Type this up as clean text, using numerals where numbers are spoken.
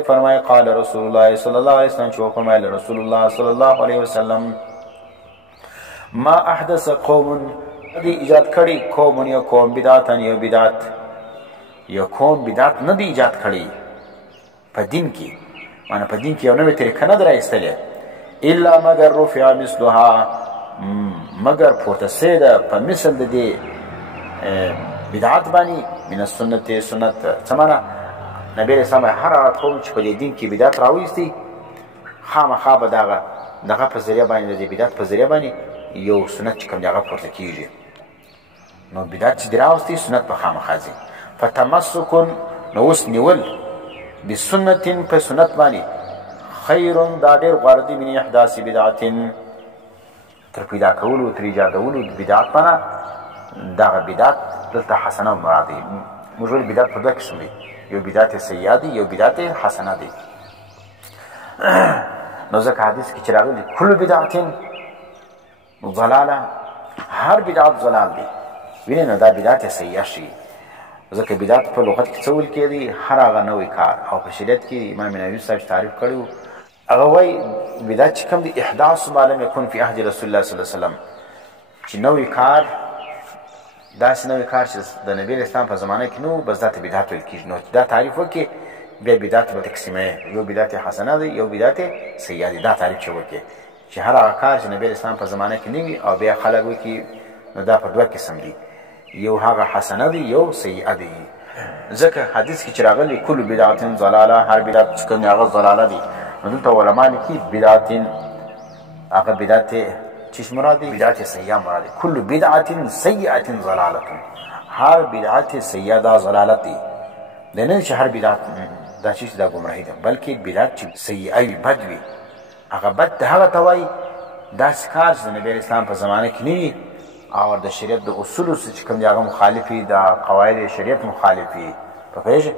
فرمائے قال رسول اللہ صلی اللہ علیہ وسلم چو فرمائے رسول اللہ صلی اللہ علیہ وسلم ما احدث قوم دی ایجاد کړي قوم یا قوم بدعتن یا بدعت یا قوم بدعت نه دی ایجاد کړي په دین کې معنی په دین کې یو نوې طریقه نه درایستلې الا مگر رفع مثلها مگر پورته سي ده په مثل د دې بدعت باندې من السنت سنت څه معنی نبی اسلام هر قوم چې په دې دین کې بدعت راوېستي خامخا به دغه په ذریعه باندې د بدعت په ذریعه باندې یو سنت چې کوم دی هغه پورته کېږي نو بدعت چې دې راوستي سنت به خامخا ځي فتمسک نو اوس نیول بسنت په سنت باندې خیر دا ډېر غوره دي من احداث بدعت تر پیدا کولو تر ایجادولو د بدعت باندې دغه بدعت دلته حسنه مراد دی موږ ویل بدعت په دوه قسم دي یو بدعت سیئه دي یو بدعت حسنه دي نو ځکه حدیث کې چې راغلي کل بدعت ضلاله هر بدعت ضلال دی وینئ نو دا بدعت سیئه شي ځکه بدعت په لغت کې څه ویل کېدي هر هغه نوی کار او په شریعت کې امام نووي صاحب تعریف کړی و هغه وایي بدعت چې کوم دی احداث ما لم یکن فی عهد رسول الله صلی الله علیه وسلم چې نوی کار داسې نوی کار چې د نبی اسلام په زمانه کې نو بس دا ته بدعت ویل کېږي نو دا تعریف وکړي بیا بدعت به تقسیموي یو بدعت حسنه دی یو بدعت سیئه دی دا تعریف چې وکړي چې هر هغه کار چې نبی اسلام په زمانه کې نه وي او بیا خلک وکړي نو دا په دوه قسم دي یو هغه حسنه دی یو سیئه دی ځکه حدیث کې چې راغلی کل بدعت ضلاله هر بدعت چې کوم هغه ضلاله دی نو دلته علما لیکي بدعت هغه بدعت چیش مراد دی بدعت سیئه مراد دی کل بدعت سیئه ضلاله هر بدعت سیئه دا ضلالت دی نه چې هر بدعت دا چیز دا گمراهی ده بلکې بدعت چې سیئه وي بد وي هغه بد د هغه ته وایي داسې کار چې د نبی اسلام په زمانه کې نه وي او د شریعت د اصولو چې کوم دی هغه مخالف وي د قواعد شریعت مخالف وي په پوهېږې